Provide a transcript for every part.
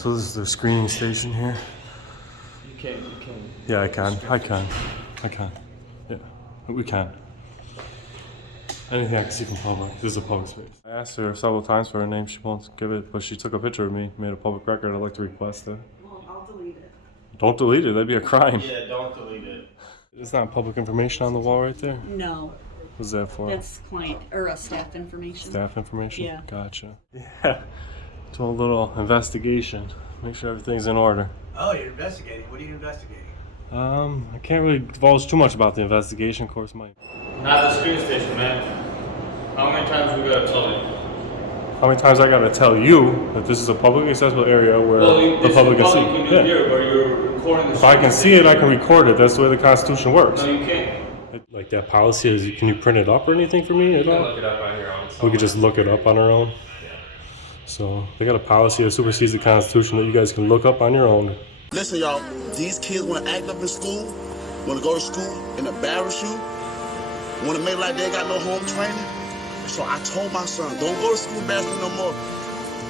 So this is the screening station here. You can. Yeah, I can. Yeah, we can. Anything I can see from public. This is a public space. I asked her several times for her name. She won't give it, but she took a picture of me, made a public record. I'd like to request it. Well, I'll delete it. Don't delete it. That'd be a crime. Yeah, don't delete it. It's not public information on the wall right there? No. What's that for? That's client or staff information. Staff information? Yeah. Gotcha. Yeah. Do a little investigation. Make sure everything's in order. Oh, you're investigating. What are you investigating? I can't really divulge too much about the investigation. Of course, Mike. Not the screen station, man. How many times we gotta tell you? How many times I gotta tell you that this is a publicly accessible area where the public can see? You can do it here, where you're recording the If I can see it, I can record it. That's the way the Constitution works. No, you can't. Like that policy is, can you print it up or anything for me at all? Look it up on your own. We could just look it up on our own. Yeah. So they got a policy that supersedes the Constitution that you guys can look up on your own. Listen, y'all, these kids want to act up in school, want to go to school and embarrass you, want to make like they got no home training. So I told my son, don't go to school embarrassing me no more.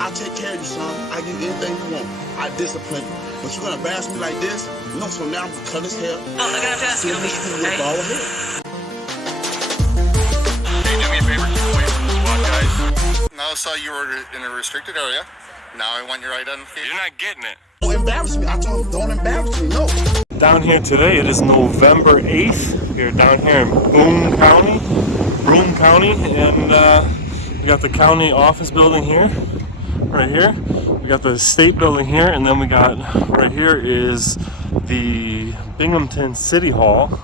I'll take care of you, son. I give you anything you want. I discipline you. But you're going to embarrass me like this? No, so now I'm going to cut his hair. Oh, I got to ask you, okay? Bald head. Hey, do me a favor, keep away from the SWAT guys. Now I saw you were in a restricted area. Now I want your identification. You're not getting it. Don't embarrass me. I told him, don't embarrass me, no. Down here today, it is November 8th. We're down here in Broome County, and we got the county office building here, right here. We got the state building here, and then we got, right here is the Binghamton City Hall.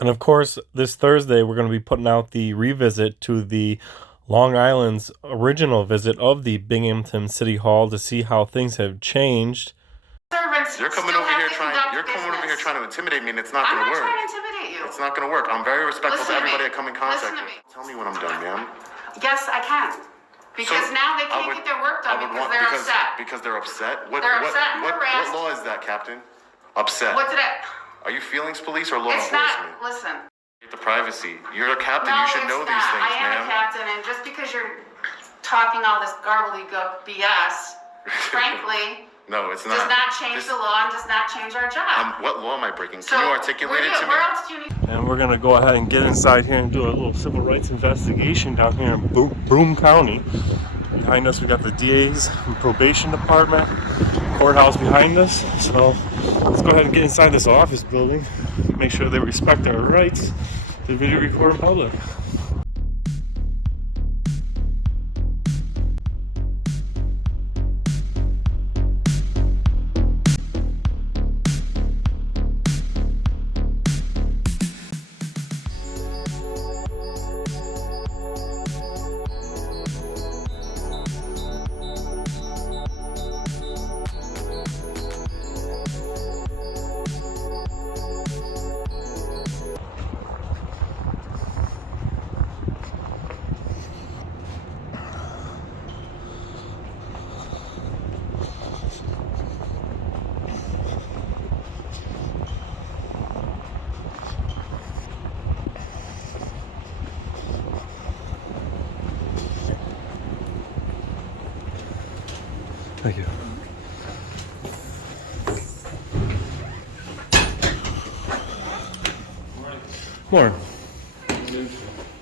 And of course, this Thursday, we're going to be putting out the revisit to the Long Island's original visit of the Binghamton City Hall to see how things have changed. You're coming over here trying to intimidate me, and it's not going to work. I'm not trying to intimidate you. It's not going to work. I'm very respectful Listen to to me. everybody I come in contact Listen to with. me. Tell me when I'm done, ma'am. Yes, I can. Because now they can't get their work done because they're upset. Because they're upset? What, They're upset and what harassed. law is that, Captain? Upset. What did I... Are you feelings police or law It's enforcement? not... Listen. The privacy. You're a captain. No, You should know these things, I am a ma'am. captain, and just because you're talking all this gobbledygook BS, frankly... No, it's not. Does not change the law and does not change our job. What law am I breaking? So, Can you articulate it to me? where else do you need... And we're gonna go ahead and get inside here and do a little civil rights investigation down here in Broome County. Behind us we got the DA's and probation department, courthouse behind us. So let's go ahead and get inside this office building, make sure they respect our rights to video record in public. Thank you. Morning.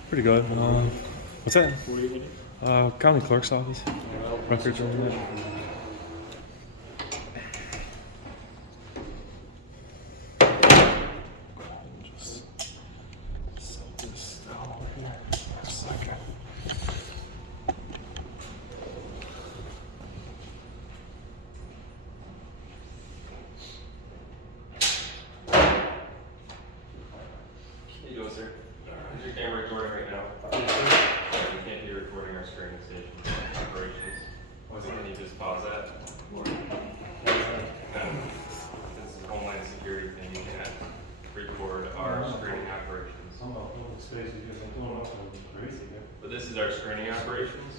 Pretty good. What's that? County clerk's office. Records are in there. Just set this down over here for a second. Sir. Is your camera recording right now? You can't be recording our screening station operations. Can you just pause that? This is a Homeland Security thing. You can't record our screening operations. But this is our screening operations.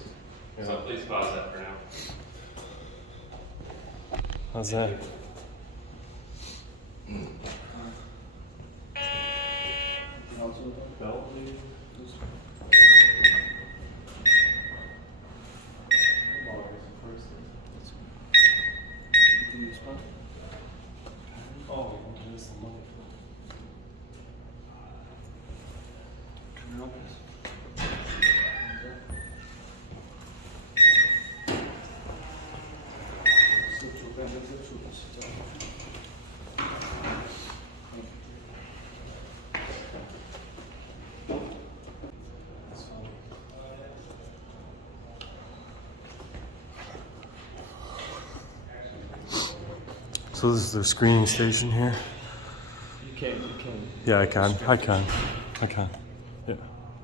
So please pause that for now. How's that? Oh, there's the money. So this is the screening station here. You can. Yeah, I can. Yeah,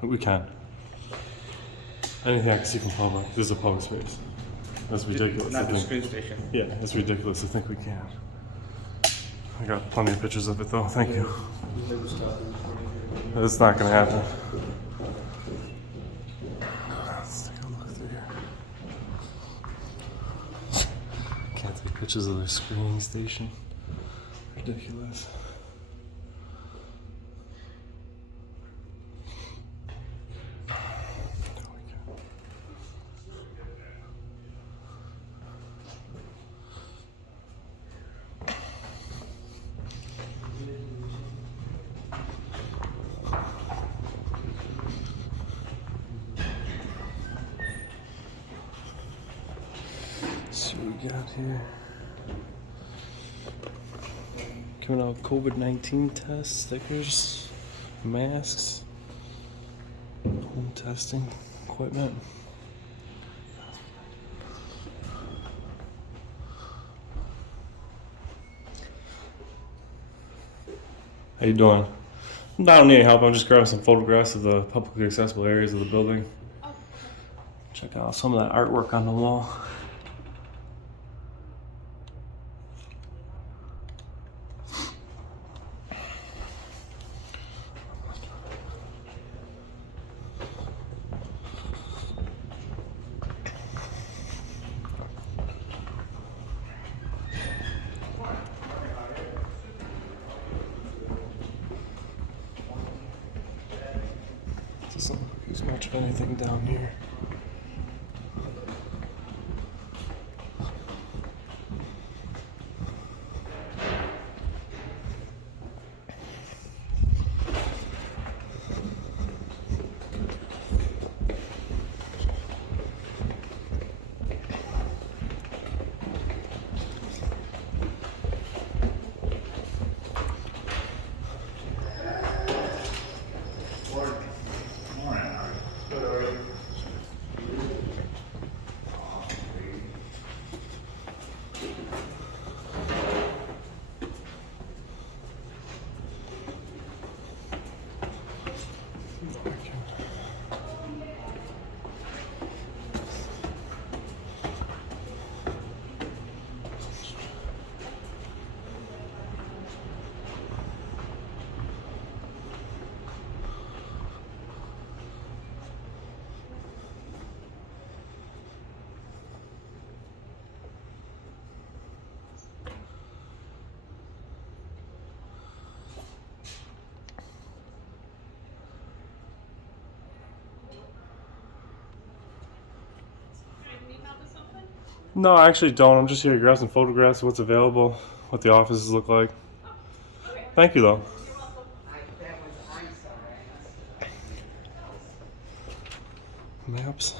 we can. Anything I can see from public. This is a public space. That's ridiculous. Not I the think. screen station. Yeah, that's ridiculous. I think we can. I got plenty of pictures of it though. Thank you. It's not gonna happen. Let's take a look through here. Can't take pictures of their screening station. Ridiculous. See what we got here. Coming out COVID-19 tests, stickers, masks, home testing equipment. How you doing? I don't need any help. I'm just grabbing some photographs of the publicly accessible areas of the building. Check out some of that artwork on the wall. Doesn't look like there's much of anything down here. No, I actually don't. I'm just here to grab some photographs of what's available, what the offices look like. Thank you, though. Maps.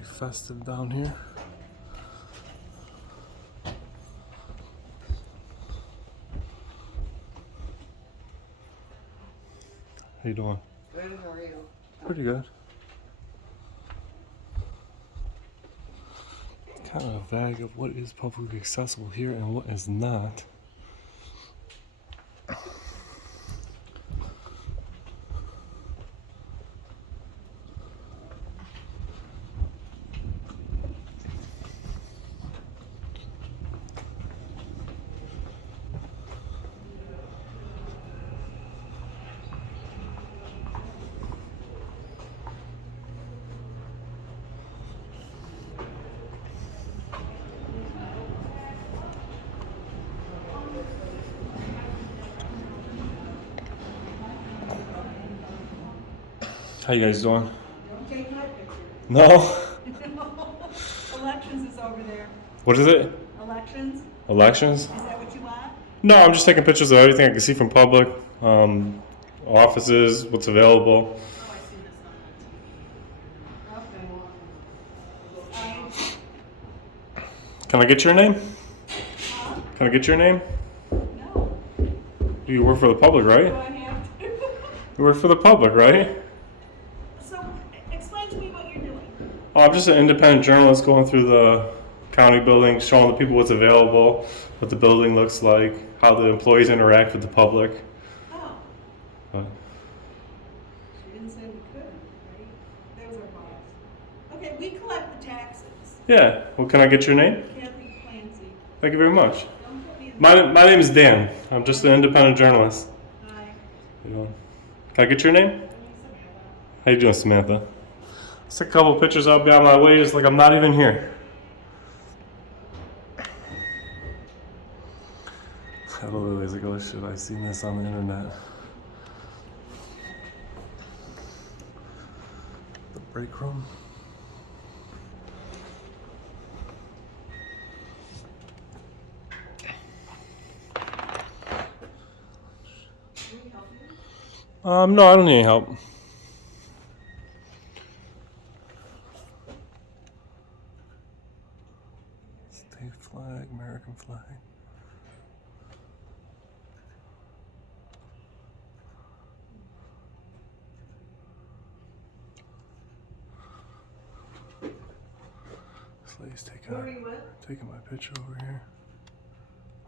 pretty festive down here. How you doing? Good, how are you? Pretty good. Kind of vague of what is publicly accessible here and what is not. How you guys doing? Don't take my picture. No? Elections is over there. What is it? Elections, Elections? is that what you want? No, I'm just taking pictures of everything I can see from public, offices, what's available. Oh, I see this on the TV. Okay. Can I get your name? Can I get your name? No, You work for the public, do right? I have to? You work for the public, right? So, explain to me what you're doing. Oh, I'm just an independent journalist going through the county building, showing the people what's available, what the building looks like, how the employees interact with the public. Oh, But she didn't say we could, right? That was our boss. Okay, we collect the taxes. yeah, well, can I get your name? Kathy Clancy. Thank you very much. Don't put me in. My name is Dan. I'm just an independent journalist. Hi. You know. Can I get your name? How you doing, Samantha? Just a couple pictures. I'll be on my way, just like I'm not even here. I literally was like, oh shit, I've seen this on the internet. The break room. No, I don't need any help. State flag, American flag. This lady's Who are you with? taking my picture over here.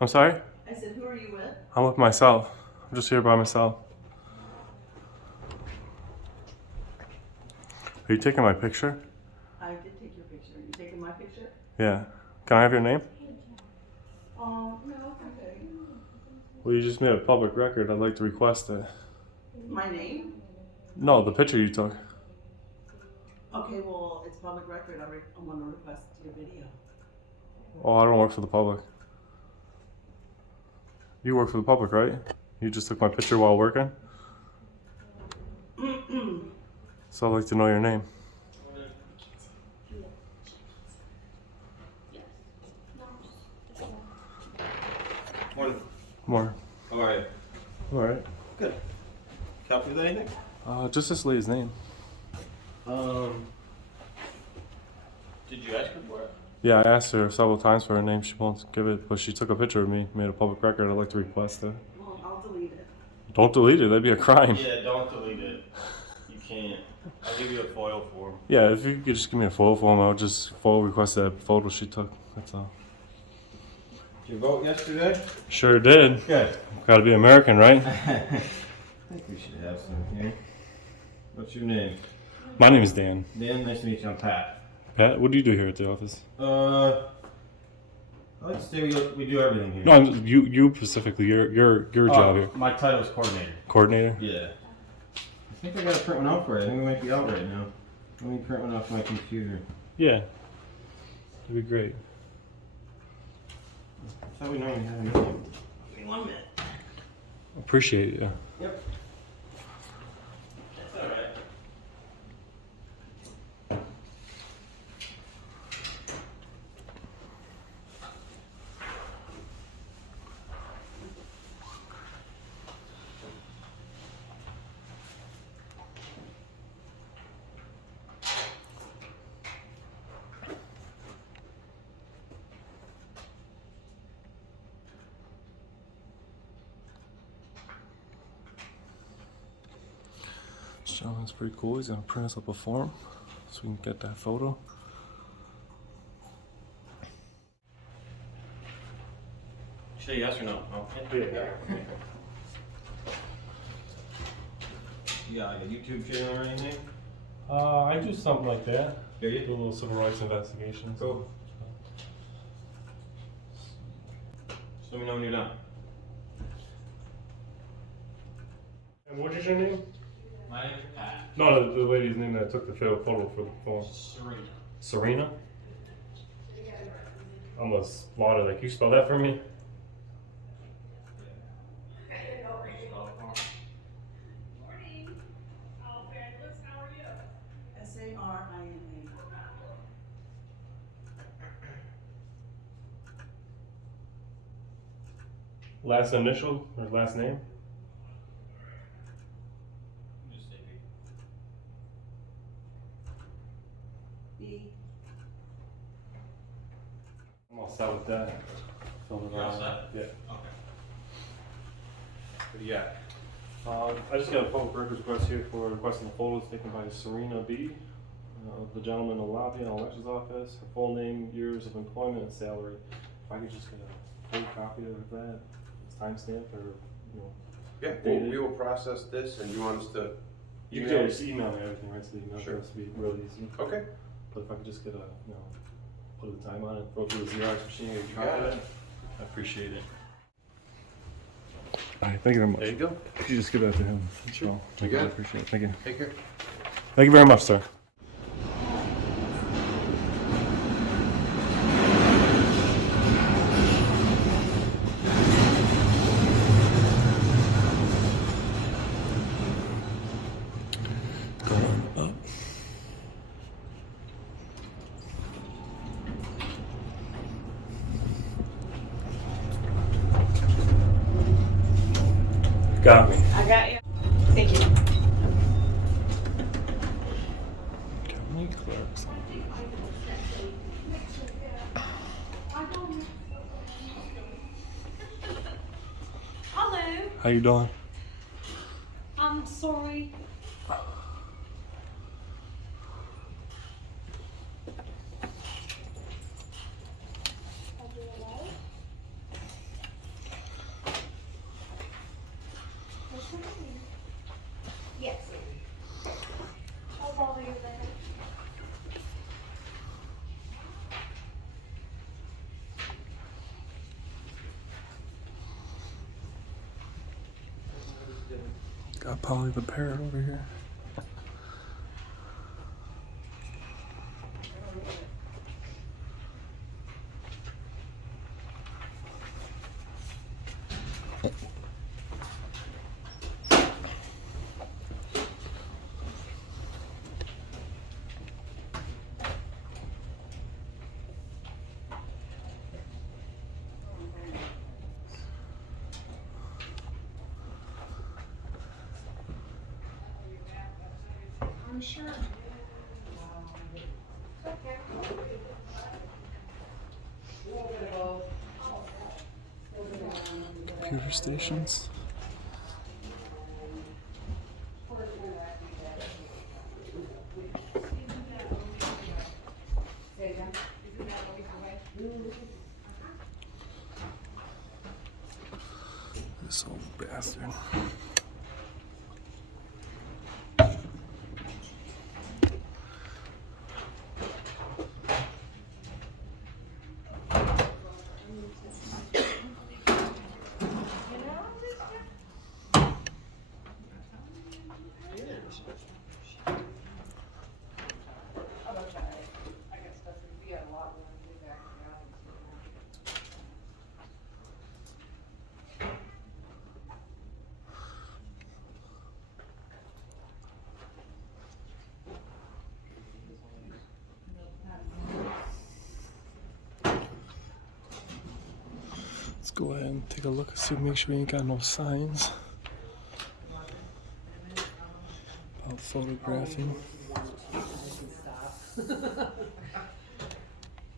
I'm sorry? I said, who are you with? I'm with myself. I'm just here by myself. Are you taking my picture? I did take your picture. You taking my picture? Yeah. Can I have your name? No, okay. Well, you just made a public record. I'd like to request it. My name? No, the picture you took. Okay, well, it's public record. I want to request your video. Oh, I don't work for the public. You work for the public, right? You just took my picture while working? So I'd like to know your name. Morning. More. How are you? Alright. Good. Help you with anything? Just this lady's name. Did you ask her for it? Yeah, I asked her several times for her name. She won't give it, but she took a picture of me, made a public record. I'd like to request it. Well, I'll delete it. Don't delete it. That'd be a crime. Yeah, don't delete it. You can't. I'll give you a FOIL form. Yeah, if you could just give me a photo form, I'll just FOIL request that photo she took. That's all. Did you vote yesterday? Sure did. Good. Gotta be American, right? I think we should have some here. What's your name? My name is Dan. Dan, nice to meet you. I'm Pat. Pat, what do you do here at the office? I like to say we do everything here. No, you specifically, your job here. My title is coordinator. Coordinator? Yeah. I think I gotta print one out for you. I think we might be out right now. Let me print one off my computer. Yeah. That'd be great. I thought we normally have a name. Give me 1 minute. Appreciate it, yeah. Yep. That's alright. Gentleman's pretty cool. He's gonna print us up a form so we can get that photo. Say yes or no? Okay. Yeah. You got like a YouTube channel or anything? I do something like that. Do you? Do a little civil rights investigation. Cool. Just let me know when you're done. And what is your name? My name's Pat. No, the lady's name that took the photo for the phone. Serena. Serena? I'm gonna slaughter that. Can you spell that for me? Sarina. Last initial or last name? Just say B. I'm all set with that. Fill it You're all out. set? Yeah. Okay. What do you got? I just got a public records request here for requesting the photos taken by Serena B. Of the gentleman in the lobby in the elections office. Her full name, years of employment, and salary. If I could just get a full copy of that, it's timestamped or, you know. Yeah, we will process this, and you want us to? You email can it? just email me everything, right? So the email Sure. has to be really easy. Okay. But if I could just get a, you know, put the time on it, throw it through the Xerox machine, and You copy got it. it. I appreciate it. All right, thank you very much. There you go. Could you just give that to him? Sure. Thank You you. I got it. appreciate it. Thank you. Take care. Thank you very much, sir. Going up. Got me. I got you. Thank you. County clerks. Hello. How you doing? I'm sorry. Yes. I'll bother you later. Got Polly the parrot over here. I'm sure. Computer stations. This old bastard. Let's go ahead and take a look and see, make sure we ain't got no signs about photographing.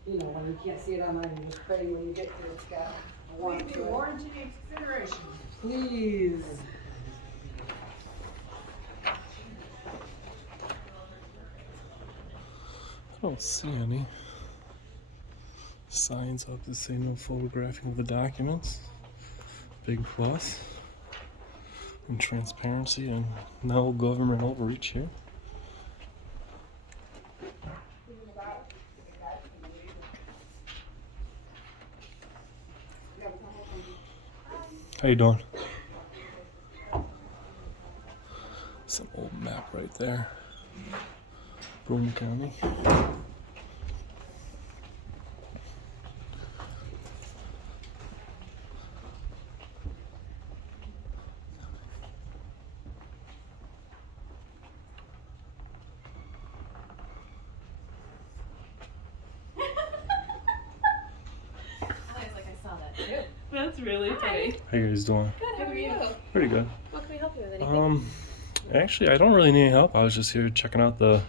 You know, when you can't see it online, you just pray when you get there, it's got a warrant to it. Warranty consideration. Please. don't see any signs up that say no photographing of the documents. Big plus. And transparency and no government overreach here. How you doing? It's an old map right there. Broome County. That's really funny. How you guys doing? Good, how are you? Pretty good. What can we help you with? Anything? Actually, I don't really need any help. I was just here checking out the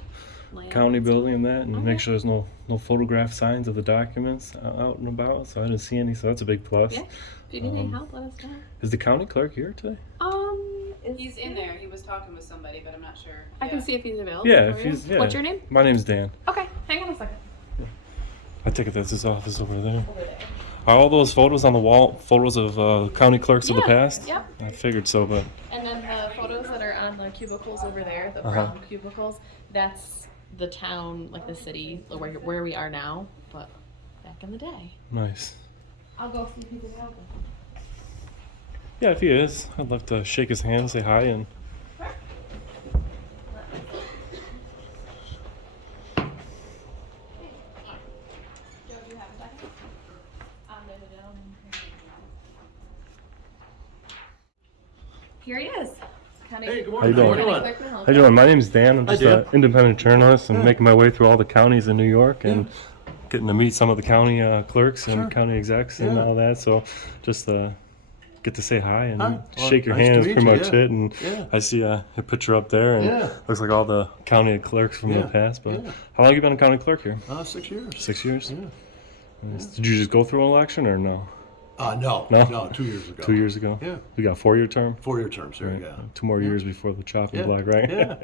county building and that, and make sure there's no photograph signs of the documents out and about. So I didn't see any. So that's a big plus. Yeah. If you need any help, let us know. Is the county clerk here today? He's in there. He was talking with somebody, but I'm not sure. I can see if he's available. Yeah, for if you. he's. Yeah. What's your name? My name's Dan. Okay, hang on a second. I take it that's his office over there. Are all those photos on the wall photos of county clerks of the past? Yep. I figured so, but. And then the photos that are on the cubicles over there, the brown cubicles, that's the town, like the city, where we are now, but back in the day. Nice. I'll go see if he's available. Yeah, if he is, I'd love to shake his hand, say hi, and. Here he is. Hey, good How you morning. doing? How you doing? My name's Dan. I'm just an independent journalist. I'm making my way through all the counties in New York and getting to meet some of the county clerks and county execs and all that. So just get to say hi and shake your hand is pretty much it. And I see a picture up there and looks like all the county clerks from the past. But how long have you been a county clerk here? 6 years. 6 years? Yeah. Nice. Did you just go through an election or no? No, 2 years ago. 2 years ago? Yeah. You got a 4-year term? 4-year terms here, Right. 2 more years before the chopping block, right? Yeah.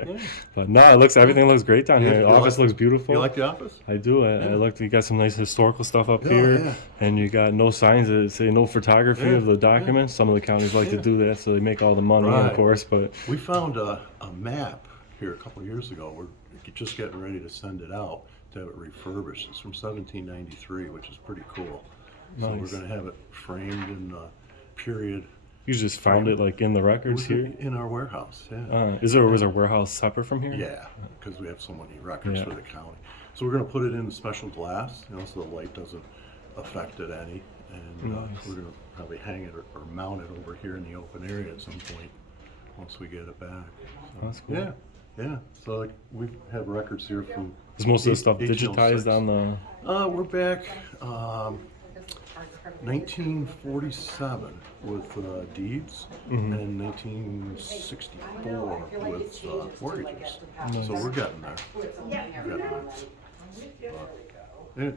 But no, everything looks great down here. The office looks beautiful. You like the office? I do. I like you got some nice historical stuff up here, and you got no signs that say no photography of the documents. Some of the counties like to do that, so they make all the money, of course. But we found a map here a couple of years ago. We're just getting ready to send it out to have it refurbished. It's from 1793, which is pretty cool. So we're going to have it framed in period. You just found it like in the records here? In our warehouse, Was there a warehouse separate from here? Yeah, because we have so many records for the county. So we're going to put it in special glass, so the light doesn't affect it any. And we're going to probably hang it or mount it over here in the open area at some point once we get it back. So, that's cool. Yeah. So we have records here from. Is most of the stuff digitized on the? We're back 1947 with deeds and 1964 with mortgages. So we're getting there. It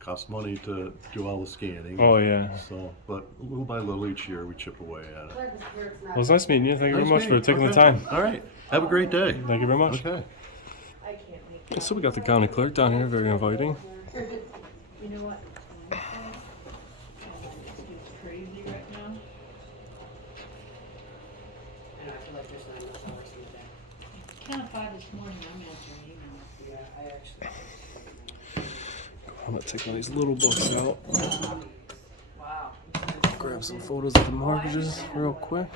costs money to do all the scanning. Oh yeah. So, but little by little each year we chip away at it. Well, it's nice meeting you. Thank you very much for taking the time. All right. Have a great day. Thank you very much. Okay. So we got the county clerk down here, very inviting. You know what? It's crazy right now. I feel like there's not enough hours in the day. Kind of 5 this morning, I'm answering emails. Yeah, I actually. I'm gonna take one of these little books out. Wow. Grab some photos of the mortgages real quick.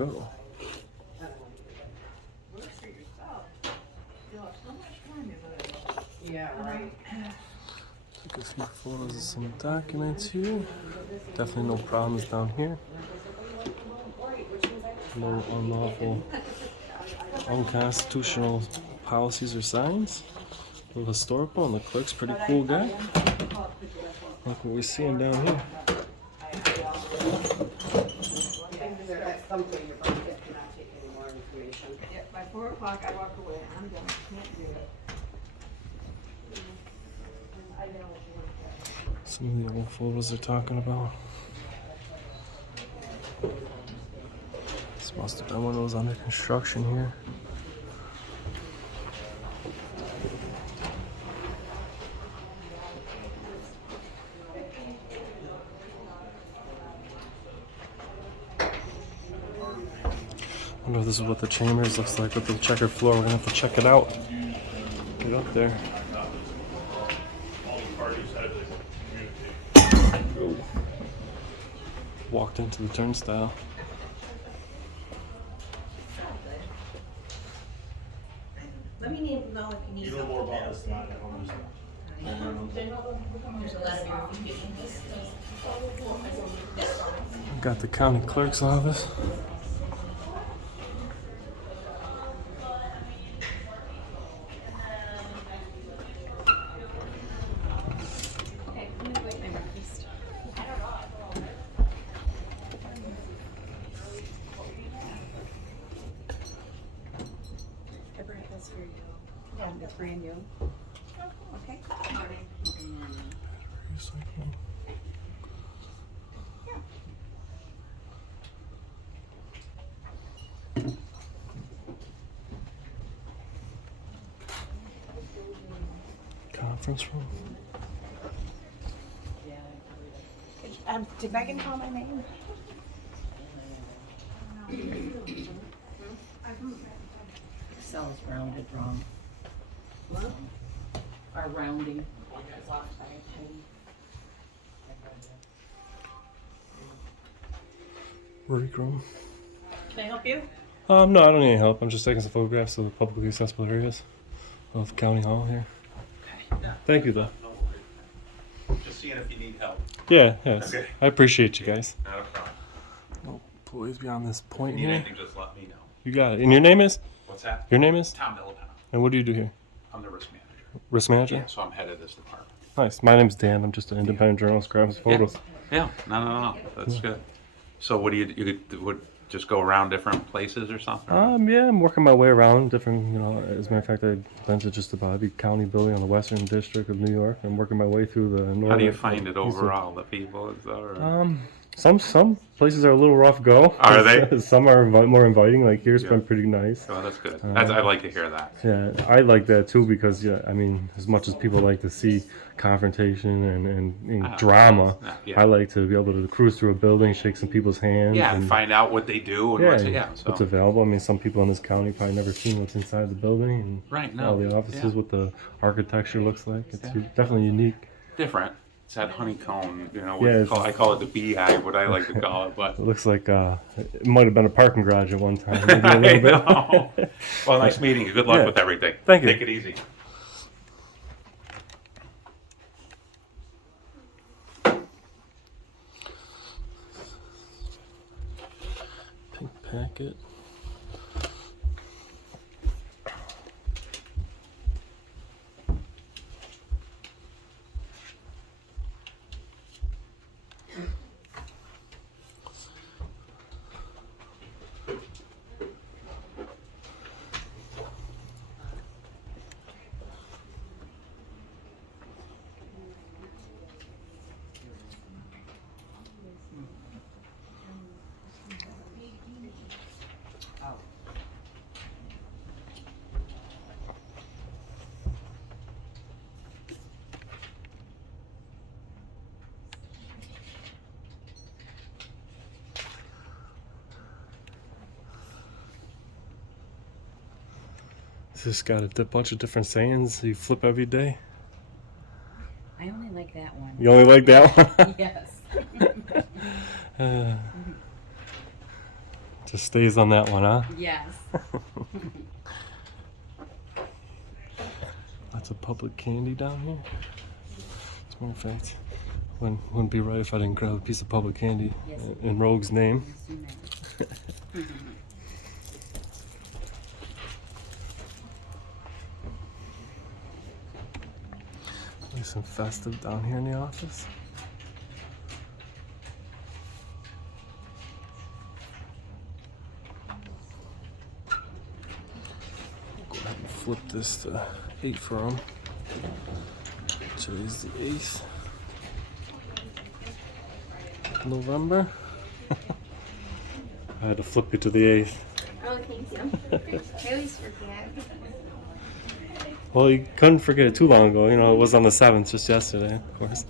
Oh. Yeah, right. Take a few photos of some documents here. Definitely no problems down here. No unlawful, unconstitutional policies or signs. A little historical, and the clerk's a pretty cool guy. Look what we're seeing down here. By 4 o'clock, I walk away. I'm done. Can't do it. Some of the old photos they're talking about. Some Must have been one of those under construction here. I wonder if this is what the chambers looks like with the checkered floor. We're gonna have to check it out. Get up there. Oh. Walked into the turnstile. Let me know if you need something. more about this than I do. Got the county clerk's office. Yeah, it's brand new. Okay. Conference room. Did Megan call my name? Cell is rounded wrong. What? Our rounding. Work room. Can I help you? No, I don't need any help. I'm just taking some photographs of the publicly accessible areas of County Hall here. Thank you, though. Just seeing if you need help. Yeah, yes. Okay. I appreciate you guys. Not a problem. No employees beyond this point If you need here. anything, just let me know. You got it. And your name is? What's that? Your name is? Tom Milipeno. And what do you do here? I'm the risk manager. Risk manager? Yeah, so I'm head of this department. Nice. My name's Dan. I'm just an independent journalist grabbing photos. Yeah. No. That's good. So what do you would just go around different places or something? Yeah, I'm working my way around different, as a matter of fact, I've been to just about every county building on the Western District of New York. I'm working my way through the northern. How do you find it overall, the people? Is that, or? Some places are a little rough go. Are they? Some are more inviting. Like here's been pretty nice. Oh, that's good. I'd like to hear that. Yeah, I like that too because I mean, as much as people like to see confrontation and drama, I like to be able to cruise through a building, shake some people's hands, and find out what they do and what's available. I mean, some people in this county probably never seen what's inside the building and all the offices, what the architecture looks like. It's definitely unique. Different. It's that honeycomb, I call it the beehive, what I like to call it, but it looks like it might have been a parking garage at one time. I know. Well, nice meeting you. Good luck with everything. Thank you. Take it easy. Pink packet. This got a bunch of different sayings you flip every day. I only like that one. You only like that one? Yes. Just stays on that one, huh? Yes. Lots of public candy down here. As a matter of fact, wouldn't be right if I didn't grab a piece of public candy in Rogue's name. Nice and festive down here in the office. Go ahead and flip this to 8 for them. Today's the 8th of November. I had to flip you to the 8th. Oh, thank you. I always forget. Well, you couldn't forget it too long ago. You know, it was on the 7th, just yesterday, of course.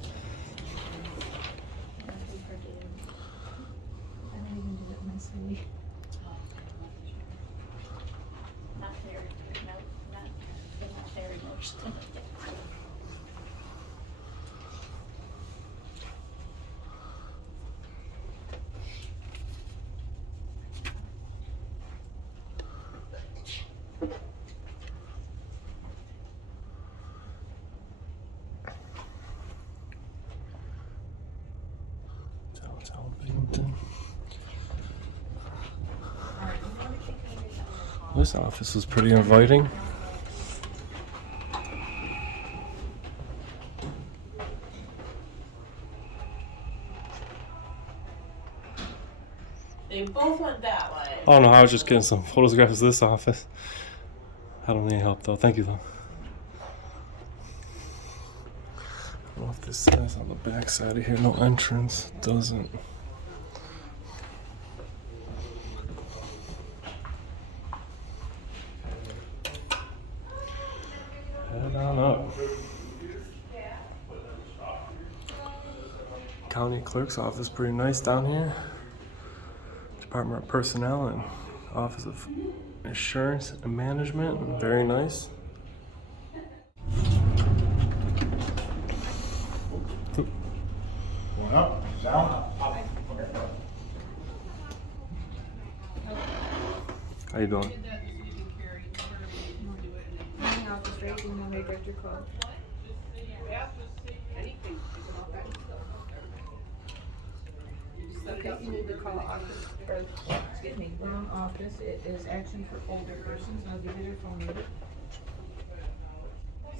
This office was pretty inviting. They both went that way. Oh no, I was just getting some photographs of this office. I don't need help though. Thank you though. I don't know if this says on the back side of here, no entrance. It doesn't. Head on up. County Clerk's office, pretty nice down here. Department of Personnel and Office of Insurance and Management, very nice. Going up, down. How you doing? Okay, you need to call office, or, excuse me, Broome office. It is action for older persons. I'll give you their phone number.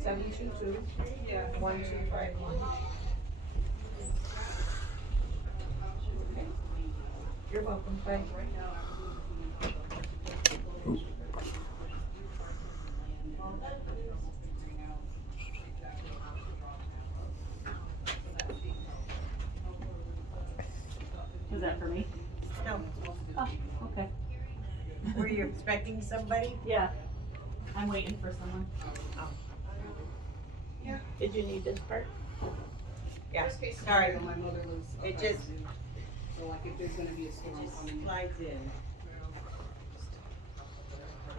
722-1251. Okay. You're welcome. Bye. Was that for me? No. Oh, okay. Were you expecting somebody? Yeah. I'm waiting for someone. Oh. Yeah. Did you need this part? Yeah, sorry. My mother lives. It just, So like if there's gonna be a storm it just coming in. slides in.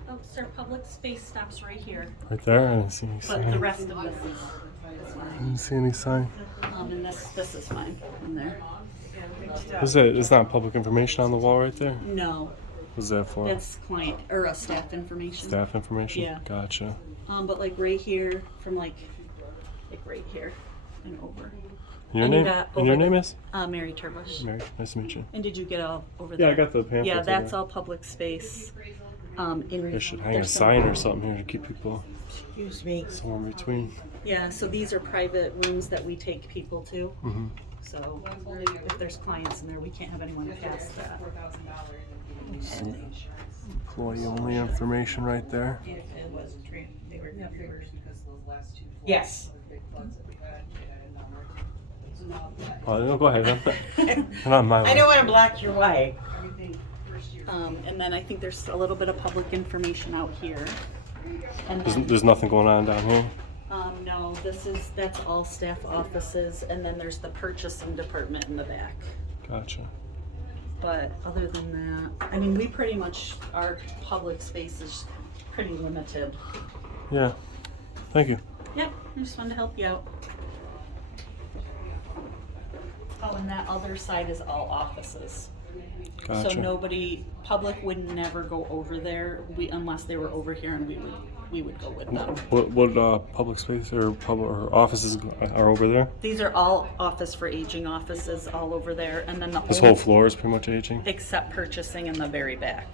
Oh, sir, public space stops right here. Right there, I didn't see any But sign. the rest of this is I fine. didn't see any sign. And this is fine in there. Is that, it's not public information on the wall right there? No, What's that for? that's client, or staff information. Staff information? Yeah. Gotcha. But like right here, from like right here and over. Your And name? that And your over name the- is? Mary Turbush. Mary, nice to meet you. And did you get all over Yeah, there? I got the pamphlets Yeah, over that's there. all public space. They should hang a there's some- sign or something here to keep people Excuse me. somewhere in between. Yeah, so these are private rooms that we take people to. Mm-hmm. So if there's clients in there, we can't have anyone pass that. Employee only information right there. It was they were triggers because those last two. Yes. Big floods that we had. So now that Oh, no, go ahead. Not on my I line. don't wanna block your way. everything first year. And then I think there's a little bit of public information out here. And then, There's nothing going on down here. no, that's all staff offices, and then there's the purchasing department in the back. Gotcha. But other than that, I mean, we pretty much, our public space is pretty limited. Yeah. Thank you. Yep, I just wanted to help you out. Oh, and that other side is all offices. Gotcha. So nobody, public would never go over there, unless they were over here and we would go with them. What public space or offices are over there? These are all office for aging offices all over there, and then This whole floor is pretty much aging? except purchasing in the very back.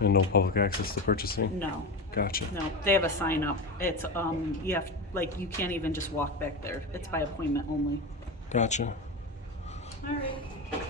And no public access to purchasing? No, Gotcha. no, they have a sign up. It's, you have, like, you can't even just walk back there. It's by appointment only. Gotcha. All right.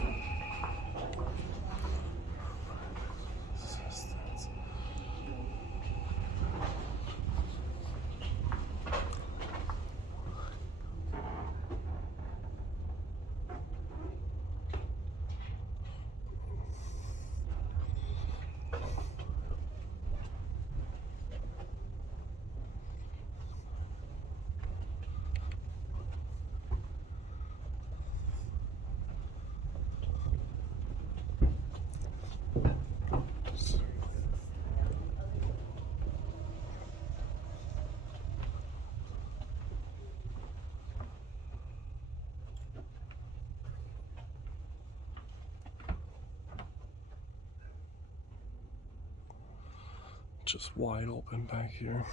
Just wide open back here.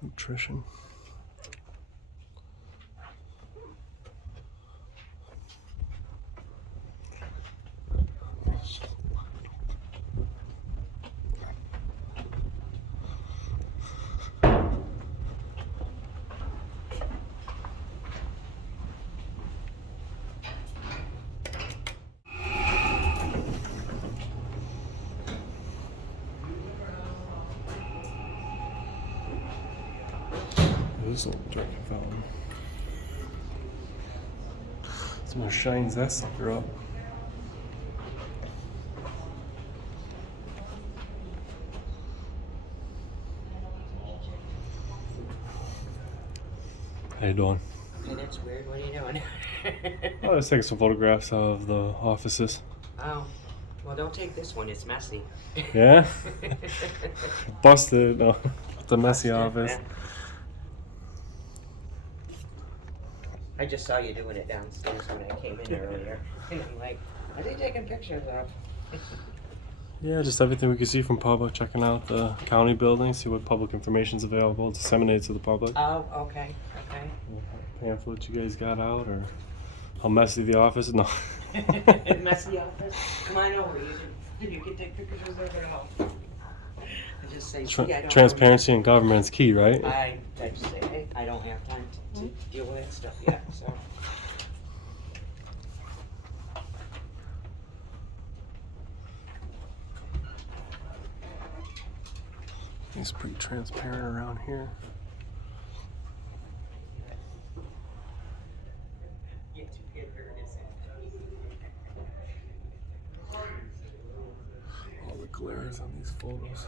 Nutrition. This little drinking fountain. Someone shines that sucker up. How you doing? Okay, that's weird. What are you doing? I was taking some photographs of the offices. Oh, well, don't take this one. It's messy. Yeah? Busted. No, the messy office. Yeah. I just saw you doing it downstairs when I came in earlier. And I'm like, are they taking pictures of? Yeah, just everything we can see from public, checking out the county building, see what public information is available, disseminate to the public. Oh, okay, okay. Pamphlets you guys got out, or how messy the office is? No. Messy office? Come on over. You can take pictures of it all. I just say, see, I don't Transparency in government is key, right? I just say, hey, I don't have time to deal with that stuff yet, so. It's pretty transparent around here. All the glares on these photos.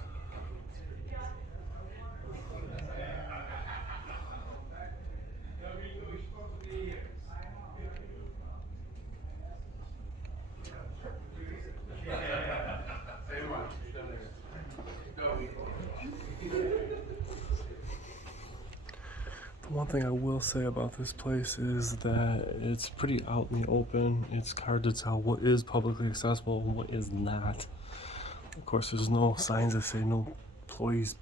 The one thing I will say about this place is that it's pretty out in the open. It's hard to tell what is publicly accessible and what is not. Of course, there's no signs that say no employees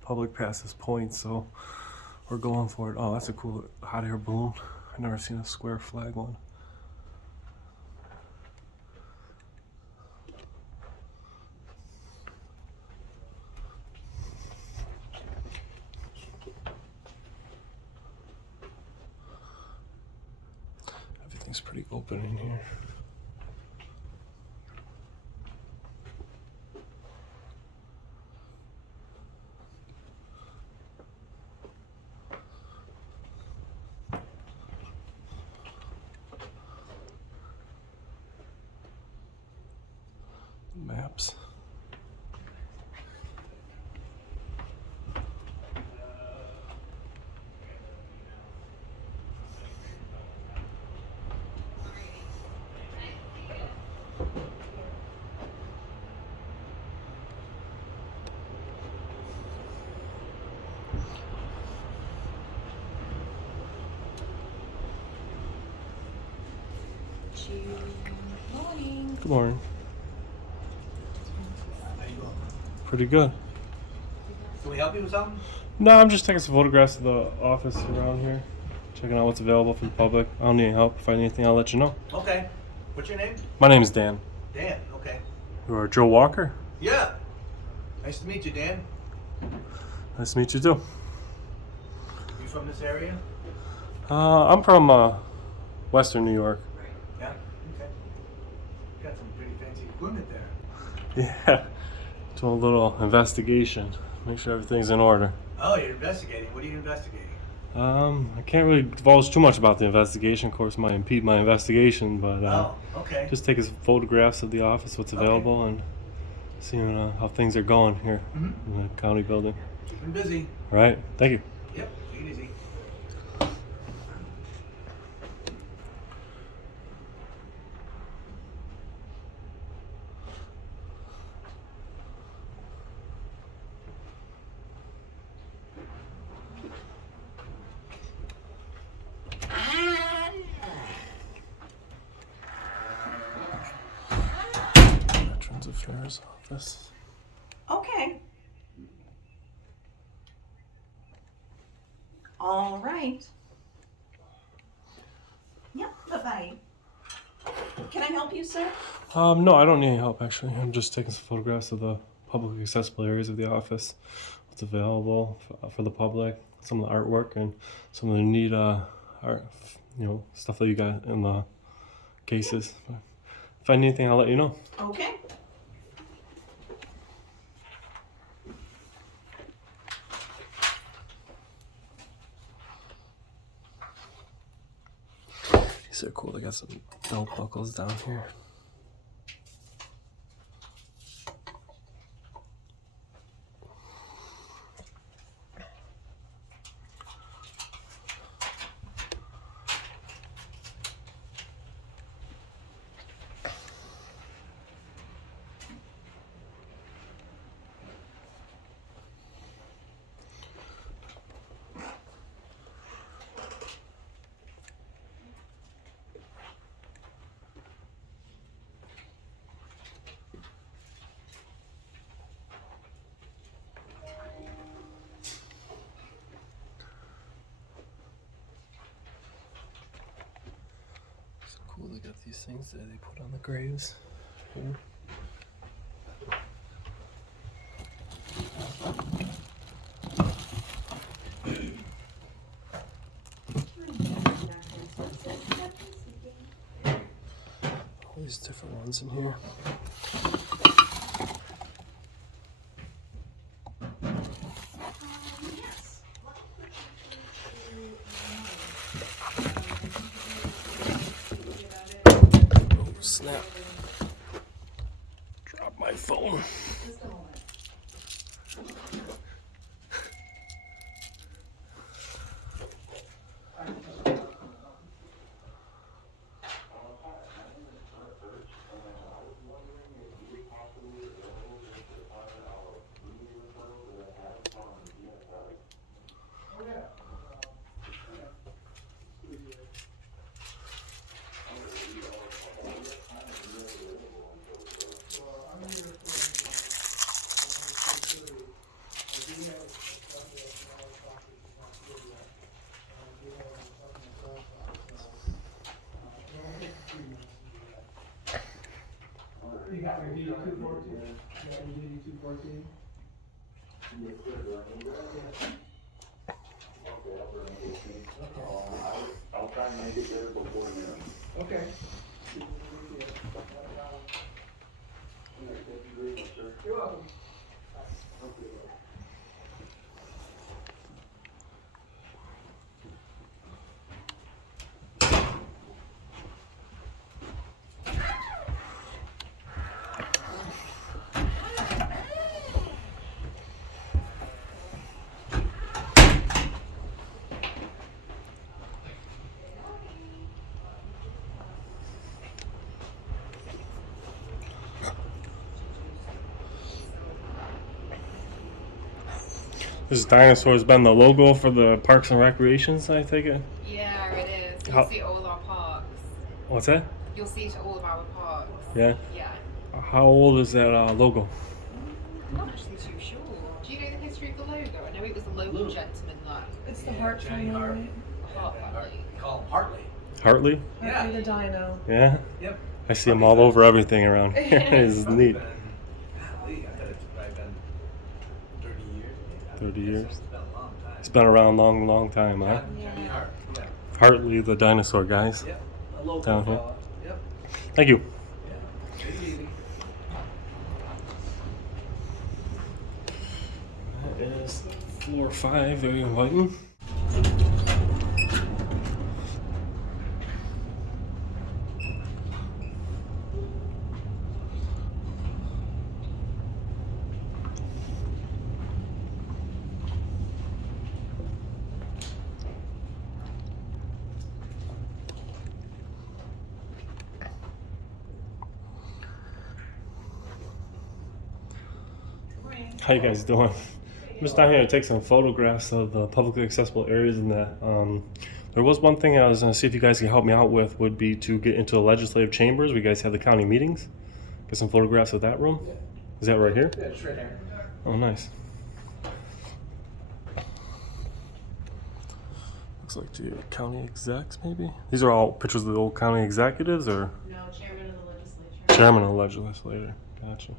public passes points, so we're going for it. Oh, that's a cool hot air balloon. I've never seen a square flag one. Everything's pretty open in here. Maps. Good morning. Pretty good. Can we help you with something? No, I'm just taking some photographs of the office around here, checking out what's available for the public. I don't need any help. If I need anything, I'll let you know. Okay. What's your name? My name is Dan. Dan, okay. You are Joe Walker? Yeah. Nice to meet you, Dan. Nice to meet you too. You from this area? I'm from Western New York. Yeah, okay. Got some pretty fancy equipment there. Yeah. Do a little investigation. Make sure everything's in order. Oh, you're investigating. What are you investigating? I can't really divulge too much about the investigation. Of course, it might impede my investigation, but okay. Just taking some photographs of the office, what's available, and seeing how things are going here in the county building. Keeping busy. All right. Thank you. Yep. Take it easy. Veterans Affairs Office. Okay, right. Yep, bye-bye. Can I help you, sir? No, I don't need any help actually. I'm just taking some photographs of the publicly accessible areas of the office, what's available for the public, some of the artwork, and some of the neat art, stuff that you got in the cases. If I need anything, I'll let you know. Okay. These are cool. They got some belt buckles down here. Cool, they got these things that they put on the graves here. All these different ones in here. Snap. Drop my phone. You got your DD 214? You got your DD 214? I'll try and make it there before noon. Okay. You're welcome. This dinosaur's been the logo for the Parks and Recreations, I take it? Yeah, it is. How- You'll see it all of our parks. What's that? You'll see it at all of our parks. Yeah? Yeah. How old is that logo? I'm not actually too sure. Do you know the history of the logo? I know it was a local gentleman that. It's the heart family. Heart family. Call him Hartley. Hartley? Hartley the dino. Yeah? Yep. I see them all over everything around here. It's neat. Golly, I bet it's probably been 30 years. 30 years. It's been a long time. It's been around long time, huh? Johnny Hart. Yeah. Hartley the dinosaur, guys. Yep. A local Down here. fella. Yep. Thank you. Yeah. Take it easy. That is floor 5, very inviting. How you guys doing? I'm just down here to take some photographs of the publicly accessible areas in that. There was one thing I was going to see if you guys can help me out with would be to get into the legislative chambers. We guys have the county meetings. Get some photographs of that room. Is that right here? Yeah, it's right there. Oh, nice. Looks like the county execs, maybe? These are all pictures of the old county executives, or? No, chairman of the legislature. Chairman of the legislature. Gotcha.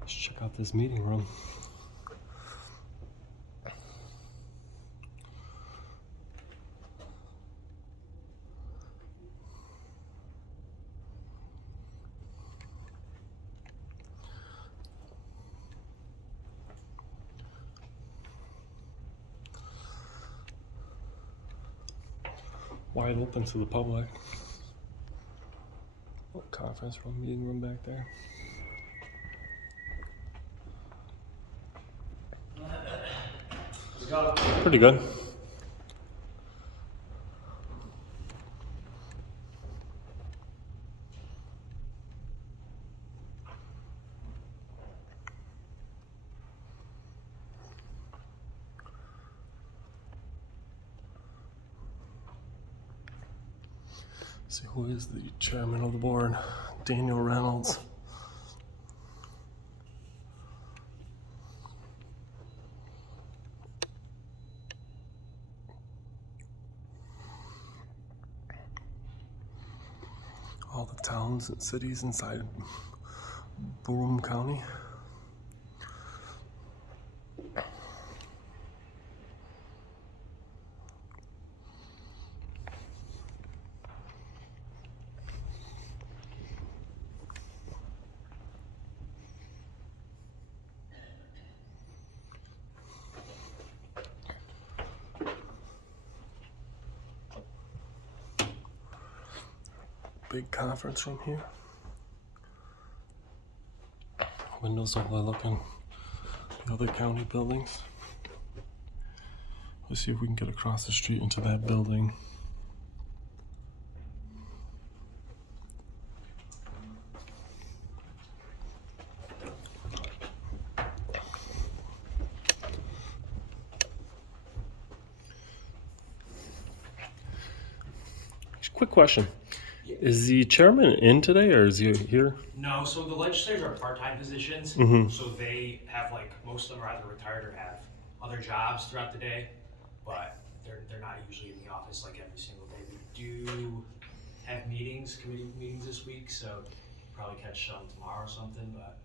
Let's check out this meeting room. Wide open to the public. Oh, conference room, meeting room back there. Pretty good. See who is the chairman of the board? Daniel Reynolds. All the towns and cities inside Broome County. Big conference room here. Windows overlooking the other county buildings. Let's see if we can get across the street into that building. Quick question. Is the chairman in today, or is he here? No, so the legislators are part-time positions, so they have, like, most of them are either retired or have other jobs throughout the day, but they're not usually in the office like every single day. We do have meetings, committee meetings this week, so probably catch some tomorrow or something, but.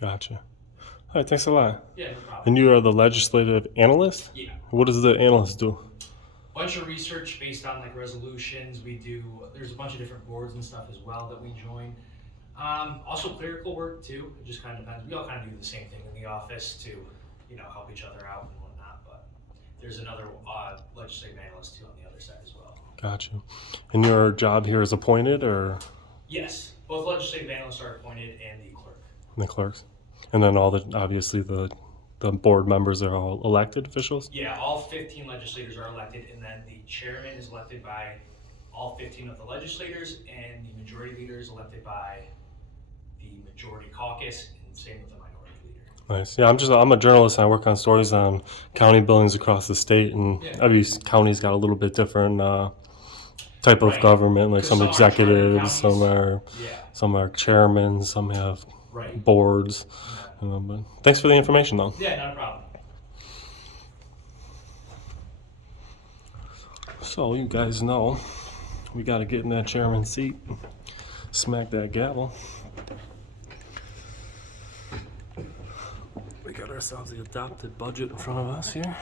Gotcha. All right, thanks a lot. Yeah, no problem. And you are the legislative analyst? Yeah. What does the analyst do? Bunch of research based on like resolutions. There's a bunch of different boards and stuff as well that we join. Also clerical work too. It just kind of depends. We all kind of do the same thing in the office to, help each other out and whatnot. But there's another legislative analyst too on the other side as well. Gotcha. And your job here is appointed, or? Yes, both legislative analysts are appointed and the clerk. And the clerks. And then obviously the board members are all elected officials? Yeah, all 15 legislators are elected, and then the chairman is elected by all 15 of the legislators, and the majority leader is elected by the majority caucus, and same with the minority leader. Nice. Yeah, I'm a journalist, and I work on stories on county buildings across the state, and every county's got a little bit different type of government. Like some executives, some are chairmen, some have boards. But thanks for the information, though. Yeah, not a problem. So you guys know we got to get in that chairman's seat, smack that gavel. We got ourselves the adopted budget in front of us here.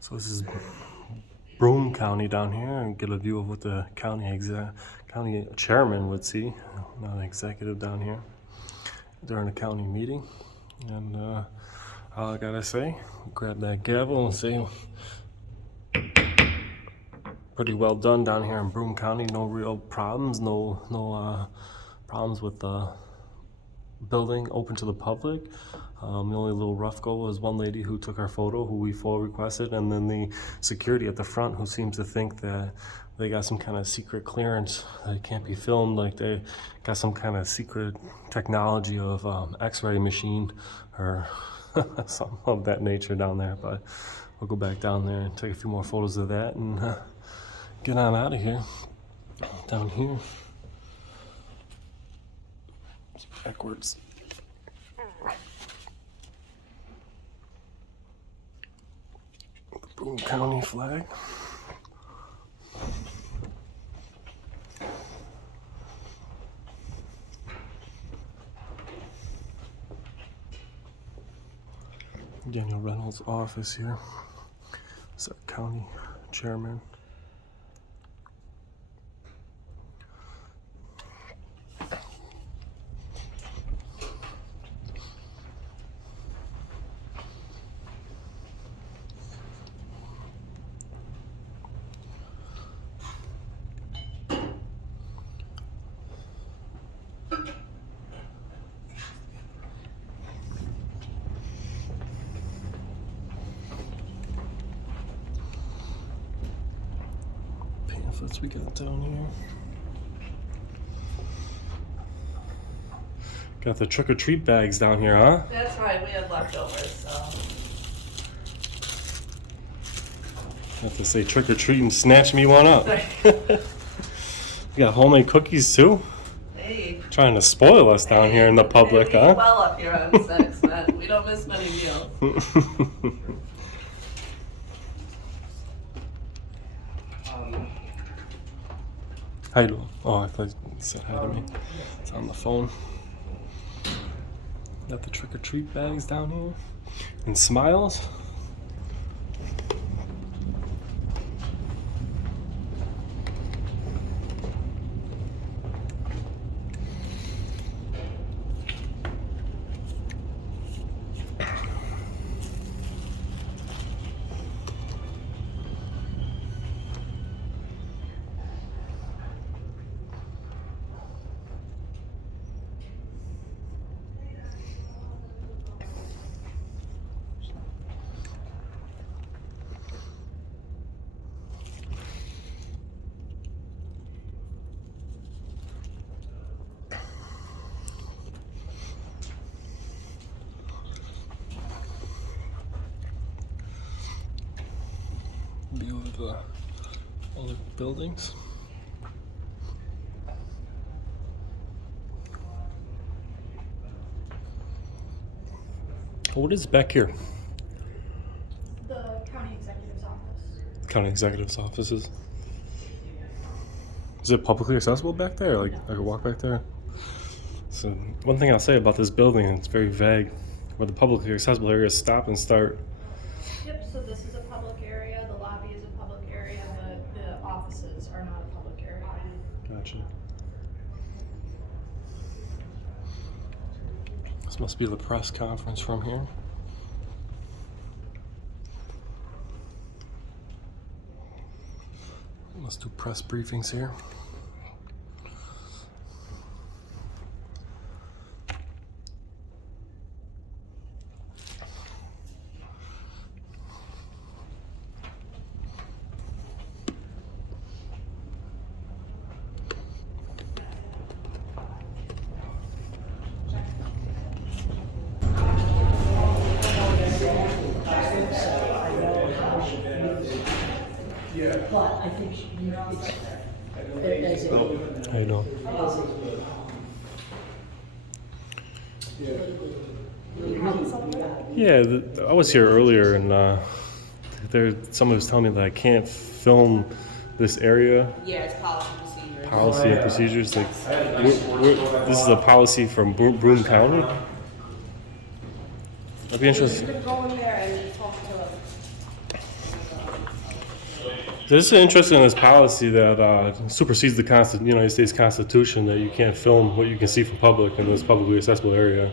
So this is Broome County down here, and get a view of what the county chairman would see, not an executive down here, during a county meeting. And all I gotta say, grab that gavel and say, pretty well done down here in Broome County. No real problems, no problems with the building open to the public. The only little rough go was one lady who took our photo, who we FOIA requested, and then the security at the front, who seems to think that they got some kind of secret clearance that can't be filmed, like they got some kind of secret technology of x-ray machine or something of that nature down there. But we'll go back down there and take a few more photos of that and get on out of here. Down here. It's backwards. Broome County flag. Daniel Reynolds' office here. Is that county chairman? Pamphlets we got down here. Got the trick or treat bags down here, huh? That's right, we had leftovers, so. Have to say trick or treat and snatch me one up. You got homemade cookies too? Hey. Trying to spoil us down here in the public, We eat huh? well up here on 6, man. We don't miss many meals. How you doing? Oh, I thought you said hi to me. It's on the phone. Got the trick or treat bags down here. And smiles. View of all the buildings. What is back here? The county executive's office. County executive's offices. Is it publicly accessible back there? Like I could walk back there? So one thing I'll say about this building, it's very vague. Where the publicly accessible areas stop and start. Yep, so this is a public area, the lobby is a public area, the offices are not a public area. Gotcha. This must be the press conference from here. Let's do press briefings here. But I think it's, How you doing? Yeah, I was here earlier, and someone was telling me that I can't film this area. Yeah, it's policy procedures. Policy and procedures. Like, this is a policy from Broome County. I'd be interested. You could go in there and talk to them. This is interesting in this policy that supersedes the United States Constitution, that you can't film what you can see from public in this publicly accessible area.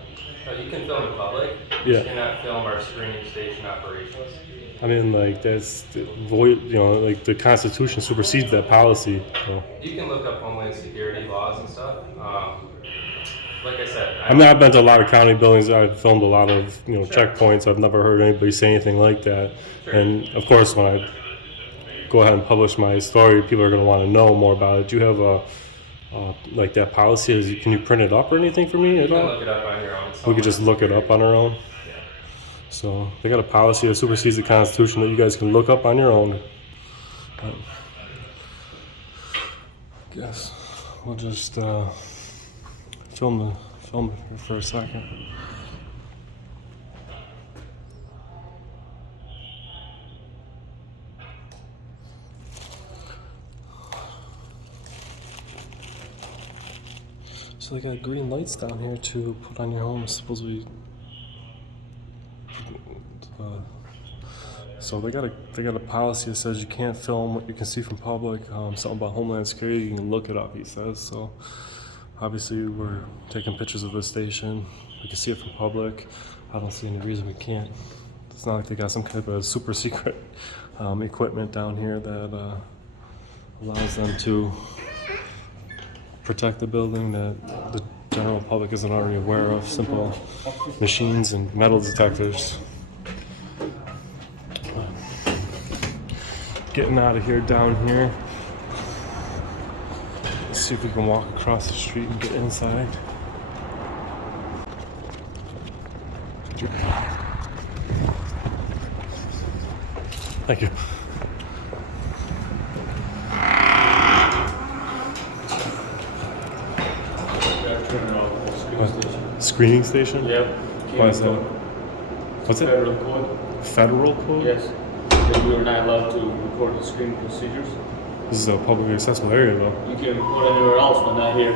You can film in public. Yeah. You cannot film our screening station operations. I mean, like, that's void. Like the Constitution supersedes that policy. So. You can look up Homeland Security laws and stuff. Like I said, I mean, I've been to a lot of county buildings. I've filmed a lot of checkpoints. I've never heard anybody say anything like that. Sure. And of course, when I go ahead and publish my story, people are going to want to know more about it. Do you have like that policy? Can you print it up or anything for me? You can look it up on your own. We could just look it up on our own. Yeah. So they got a policy that supersedes the Constitution that you guys can look up on your own. Guess we'll just film it for a second. So they got green lights down here to put on your home. Supposedly. So they got a policy that says you can't film what you can see from public. Something about Homeland Security. You can look it up. He says so. Obviously, we're taking pictures of this station. We can see it from public. I don't see any reason we can't. It's not like they got some kind of super secret equipment down here that allows them to protect the building that the general public isn't already aware of. Simple machines and metal detectors. Getting out of here down here. Let's see if we can walk across the street and get inside. Thank you. Screening station? Yep. Why is that? What's it? Federal code. Federal code? Yes. That we are not allowed to record the screening procedures. This is a publicly accessible area though. You can record anywhere else, but not here.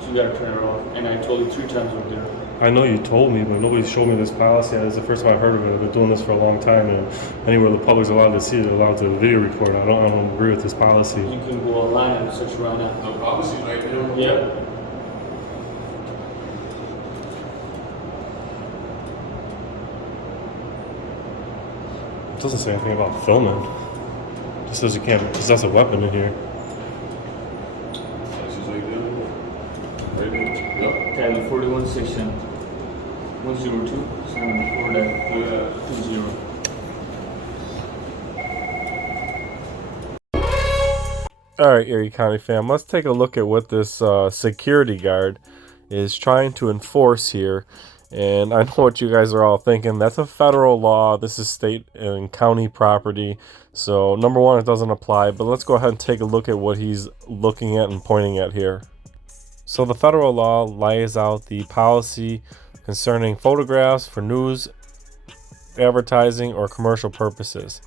So you gotta turn it off. And I told you 3 times over there. I know you told me, but nobody showed me this policy. It's the first time I've heard of it. I've been doing this for a long time, and anywhere the public's allowed to see it, they're allowed to video record. I don't agree with this policy. You can go online and search right now. The policy right there? Yep. It doesn't say anything about filming. It just says you can't possess a weapon in here. Title 41, section 102, sign before that 20. Alright, Erie County fam, let's take a look at what this security guard is trying to enforce here. And I know what you guys are all thinking. That's a federal law. This is state and county property. So, number one, it doesn't apply. But let's go ahead and take a look at what he's looking at and pointing at here. So, the federal law lays out the policy concerning photographs for news, advertising, or commercial purposes.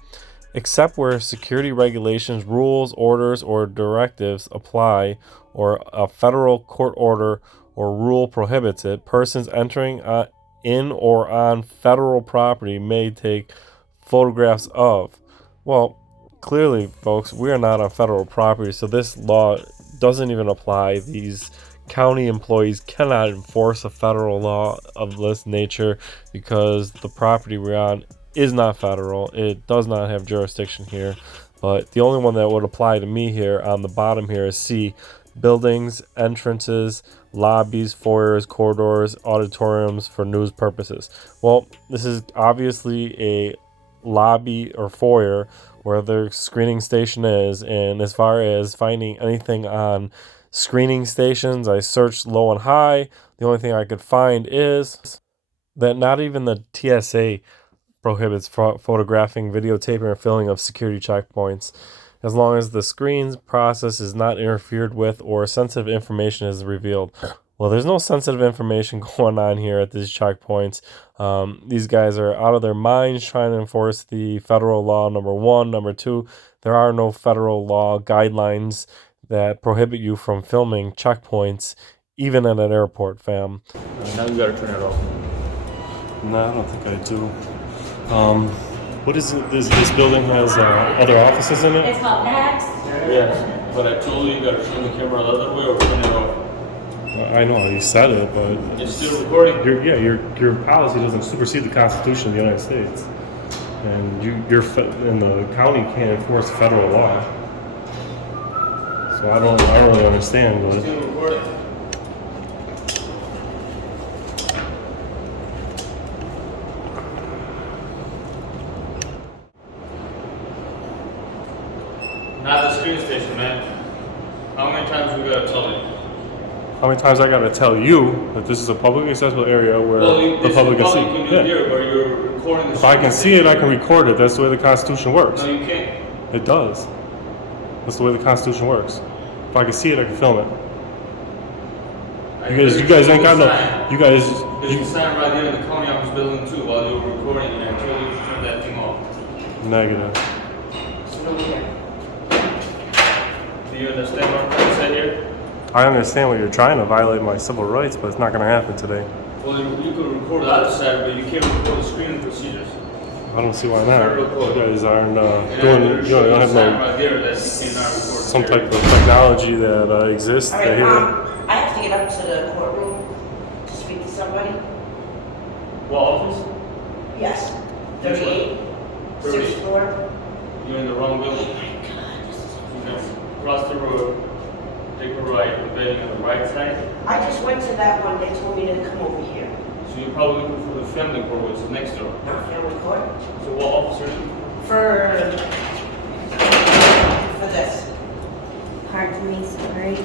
Except where security regulations, rules, orders, or directives apply, or a federal court order or rule prohibits it, persons entering in or on federal property may take photographs of. Well, clearly, folks, we are not on federal property, so this law doesn't even apply. These county employees cannot enforce a federal law of this nature because the property we're on is not federal. It does not have jurisdiction here. But the only one that would apply to me here on the bottom here is C, buildings, entrances, lobbies, foyers, corridors, auditoriums for news purposes. Well, this is obviously a lobby or foyer where the screening station is, and as far as finding anything on screening stations, I searched low and high. The only thing I could find is that not even the TSA prohibits photographing, videotaping, or filming of security checkpoints, as long as the screen's process is not interfered with or sensitive information is revealed. Well, there's no sensitive information going on here at these checkpoints. These guys are out of their minds trying to enforce the federal law, number one. Number two, there are no federal law guidelines that prohibit you from filming checkpoints, even at an airport, fam. Now you gotta turn it off. No, I don't think I do. What is it? This building has other offices in it? It's called Max. Yes, but I told you gotta turn the camera the other way or turn it off. I know you said it, but it's still recording. Your policy doesn't supersede the Constitution of the United States, and the county can't enforce federal law. So I don't really understand. But still recording. Not the screen station, man. How many times we gotta tell you? How many times I gotta tell you that this is a publicly accessible area where the public can see? Here, where you're recording the If I can see it, I can record it. That's the way the Constitution works. No, you can't. It does. That's the way the Constitution works. If I can see it, I can film it. You guys ain't got no. You guys. There's a sign right there in the county office building too while you were recording, and I told you to turn that thing off. Negative. Do you understand what I'm trying to say here? I understand what you're trying to violate my civil rights, but it's not going to happen today. Well, you could record the other side, but you can't record the screening procedures. I don't see why not. You guys aren't And doing. there's You don't a have sign no right there that you cannot record. some type of technology that exists. All that right, here. I have to get up to the courtroom to speak to somebody. What office? Yes, 38, 6th floor. You're in the wrong building. Oh my God, this is cross the road, take a right, the building on the right side. I just went to that one, they told me to come over here. So you're probably looking for the family court, which is next door. Not family court. So what office are you? For this. Hard to me, sorry.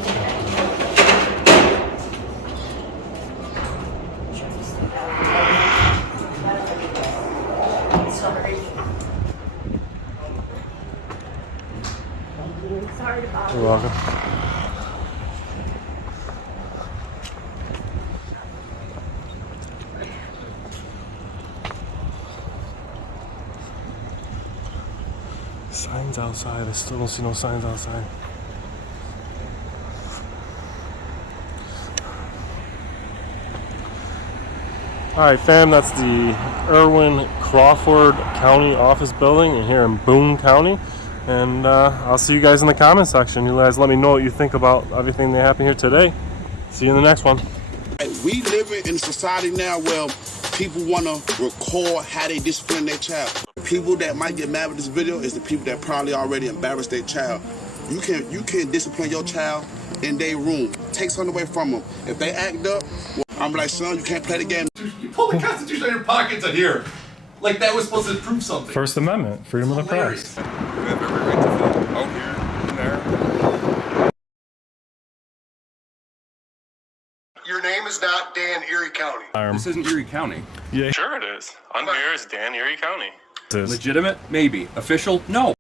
Sorry. Sorry to bother. You're welcome. Signs outside. I still don't see no signs outside. Alright fam, that's the Irwin Crawford County Office Building here in Broome County. And I'll see you guys in the comment section. You guys let me know what you think about everything that happened here today. See you in the next one. We live in a society now where people want to record how they discipline their child. People that might get mad with this video is the people that probably already embarrassed their child. You can discipline your child in their room. Take something away from them. If they act up, well, I'm like, son, you can't play the game. You pull the Constitution out of your pockets in here. Like that was supposed to prove something. First Amendment, freedom of the press. You have every right to film. Out here, in there. Your name is not Dan Erie County. This isn't Erie County. Yeah. Sure it is. On here is Dan Erie County. Legitimate? Maybe. Official? No.